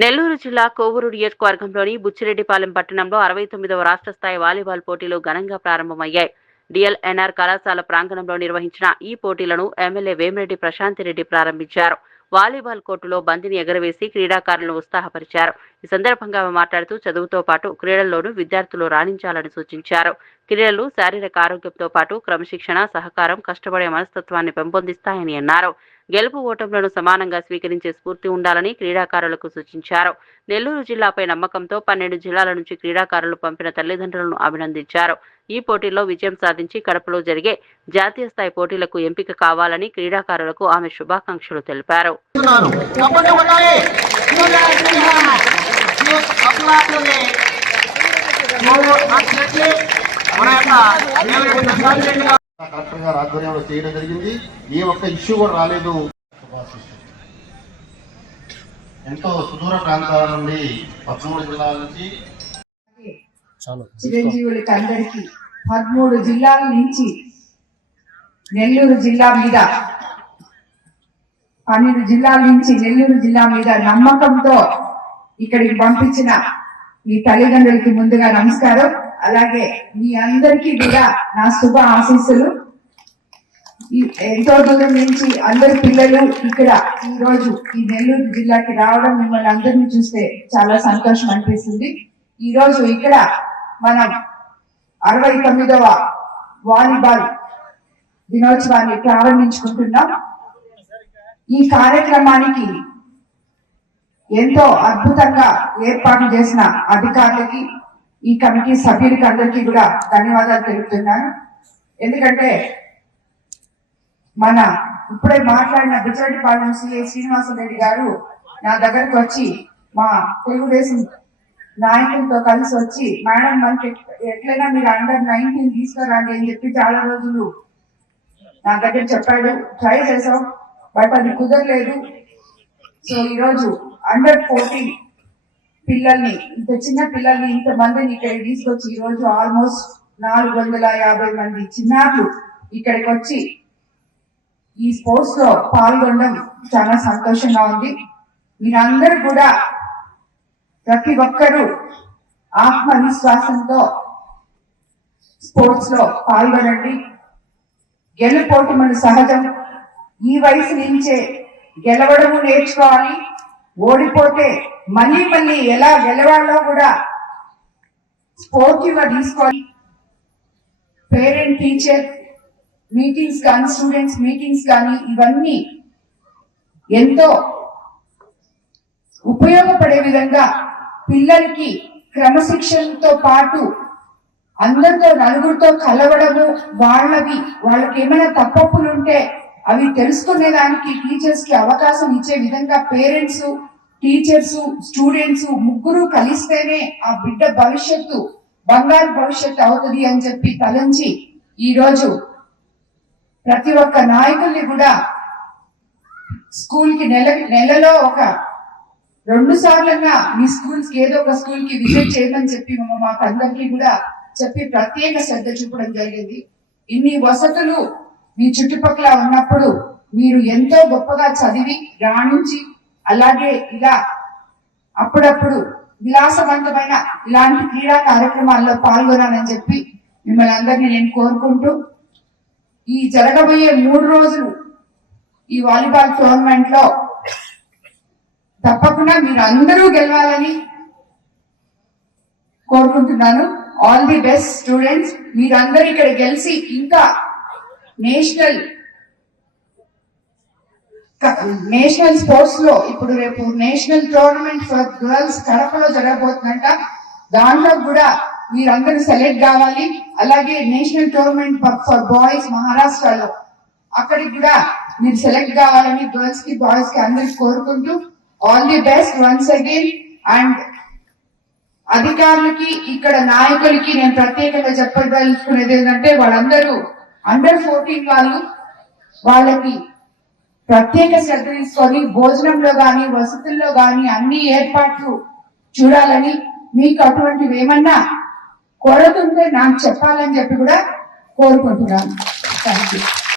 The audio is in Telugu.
నెల్లూరు జిల్లా కోవూరు నియోజకవర్గంలోని బుచ్చిరెడ్డిపాలెం పట్టణంలో 69వ రాష్ట్ర స్థాయి వాలీబాల్ పోటీలు ఘనంగా ప్రారంభమయ్యాయి. డిఎల్ఎన్ఆర్ కళాశాల ప్రాంగణంలో నిర్వహించిన ఈ పోటీలను ఎమ్మెల్యే వేమిరెడ్డి ప్రశాంతిరెడ్డి ప్రారంభించారు. వాలీబాల్ కోర్టులో బంతిని ఎగరవేసి క్రీడాకారులను ఉత్సాహపరిచారు. ఈ సందర్భంగా మాట్లాడుతూ చదువుతో పాటు క్రీడల్లోనూ విద్యార్థులు రాణించాలని సూచించారు. క్రీడలు శారీరక ఆరోగ్యంతో పాటు క్రమశిక్షణ, సహకారం, కష్టపడే మనస్తత్వాన్ని పెంపొందిస్తాయని అన్నారు. గెలుపు ఓటములను సమానంగా స్వీకరించే స్ఫూర్తి ఉండాలని క్రీడాకారులకు సూచించారు. నెల్లూరు జిల్లాపై నమ్మకంతో 12 జిల్లాల నుంచి క్రీడాకారులు పంపిన తల్లిదండ్రులను అభినందించారు. ఈ పోటీల్లో విజయం సాధించి కడపలో జరిగే జాతీయ స్థాయి పోటీలకు ఎంపిక కావాలని క్రీడాకారులకు ఆమె శుభాకాంక్షలు తెలిపారు. కలెక్టర్ గారు ఆధ్వర్యంలో చేయడం జరిగింది. ఏ ఒక్క ఇష్యూ కూడా రాలేదు. ఎంతో సుదూర ప్రాంతాల నుండి 13 జిల్లాల నుంచి చిరంజీవులకి అందరికీ 13 జిల్లాల నుంచి నెల్లూరు జిల్లా మీద 12 జిల్లాల నుంచి నెల్లూరు జిల్లా మీద నమ్మకంతో ఇక్కడికి పంపించిన మీ తల్లిదండ్రులకి ముందుగా నమస్కారం. అలాగే మీ అందరికీ కూడా నా శుభ ఆశీస్సులు. ఎంతో దూరం నుంచి అందరి పిల్లలు ఇక్కడ ఈ రోజు ఈ నెల్లూరు జిల్లాకి రావడం, మిమ్మల్ని అందరినీ చూస్తే చాలా సంతోషం అనిపిస్తుంది. ఈ రోజు ఇక్కడ మనం 69వ వాలీబాల్ దినోత్సవాన్ని ప్రారంభించుకుంటున్నాం. ఈ కార్యక్రమానికి ఎంతో అద్భుతంగా ఏర్పాటు చేసిన అధికారులకి, ఈ కమిటీ సభ్యులకి అందరికీ కూడా ధన్యవాదాలు తెలుపుతున్నాను. ఎందుకంటే మన ఇప్పుడే మాట్లాడిన బుచ్చిరెడ్డిపాలెం సిఐ శ్రీనివాసరెడ్డి గారు నా దగ్గరకు వచ్చి మా తెలుగుదేశం నాయకులతో కలిసి వచ్చి, మేడం మనకి ఎట్లయినా మీరు అండర్-19 తీసుకురండి అని చెప్పి చాలా రోజులు నా దగ్గర చెప్పాడు. ట్రై చేసాం, బట్ అది కుదరలేదు. సో ఈరోజు అండర్-14 పిల్లల్ని, ఇంత చిన్న పిల్లల్ని ఇంతమందిని ఇక్కడికి తీసుకొచ్చి ఈరోజు ఆల్మోస్ట్ 450 మంది చిన్నారులు ఇక్కడికి వచ్చి ఈ స్పోర్ట్స్ లో పాల్గొనడం చాలా సంతోషంగా ఉంది. మీరందరూ కూడా ప్రతి ఒక్కరూ ఆత్మవిశ్వాసంతో స్పోర్ట్స్ లో పాల్గొనండి. గెలుపోటములు సహజం. ఈ వయసు నుంచే గెలవడము నేర్చుకోవాలి. ఓడిపోతే మళ్ళీ మళ్ళీ ఎలా గెలవాలో కూడా స్పోర్టివ్ గా తీసుకోవాలి. పేరెంట్ టీచర్ మీటింగ్స్ కానీ, స్టూడెంట్స్ మీటింగ్స్ కానీ, ఇవన్నీ ఎంతో ఉపయోగపడే విధంగా పిల్లలకి క్రమశిక్షణతో పాటు అందరితో నలుగురితో కలవడము, వాళ్ళకి ఏమైనా తప్పప్పులుంటే అవి తెలుసుకునేదానికి టీచర్స్ కి అవకాశం ఇచ్చే విధంగా పేరెంట్స్, టీచర్స్, స్టూడెంట్స్ ముగ్గురు కలిస్తేనే ఆ బిడ్డ భవిష్యత్తు బంగారు భవిష్యత్తు అవుతుంది అని చెప్పి తలంచి ఈరోజు ప్రతి ఒక్క నాయకుల్ని కూడా స్కూల్ కి నెలలో ఒక 2 సార్లన్నా మీ స్కూల్స్ కి ఏదో ఒక స్కూల్ కి విజిట్ చేయమని చెప్పి మాకు అందరికీ కూడా చెప్పి ప్రత్యేక శ్రద్ధ చూపడం జరిగింది. ఇన్ని వసతులు మీ చుట్టుపక్కల ఉన్నప్పుడు మీరు ఎంతో గొప్పగా చదివి రాణించి, అలాగే ఇలా అప్పుడప్పుడు విలాసవంతమైన ఇలాంటి క్రీడా కార్యక్రమాల్లో పాల్గొనాలని చెప్పి మిమ్మల్ని అందరినీ నేను కోరుకుంటూ, ఈ జరగబోయే 3 రోజులు ఈ వాలీబాల్ టోర్నమెంట్ లో తప్పకుండా మీరు అందరూ గెలవాలని కోరుకుంటున్నాను. All the best students. మీరందరూ ఇక్కడ గెలిచి ఇంకా నేషనల్ స్పోర్ట్స్ లో ఇప్పుడు రేపు నేషనల్ టోర్నమెంట్ ఫర్ గర్ల్స్ కడపలో జరగబోతుందంట. దాంట్లో కూడా మీరందరూ సెలెక్ట్ కావాలి. అలాగే నేషనల్ టోర్నమెంట్ ఫర్ బాయ్స్ మహారాష్ట్రలో, అక్కడికి కూడా మీరు సెలెక్ట్ కావాలని గర్ల్స్ కి బాయ్స్ కి అందరికి కోరుకుంటూ, all the best once again. And అధికారులకి, ఇక్కడ నాయకులకి నేను ప్రత్యేకంగా చెప్పదలుచుకునేది ఏంటంటే, వాళ్ళందరూ అండర్-14 వాళ్ళకి ప్రత్యేక శ్రద్ధ తీసుకొని భోజనంలో గాని, వసతుల్లో గాని అన్ని ఏర్పాట్లు చూడాలని, మీకు అటువంటివి ఏమన్నా కొరత ఉంటే నాకు చెప్పాలని చెప్పి కూడా కోరుకుంటున్నాను. Thank you.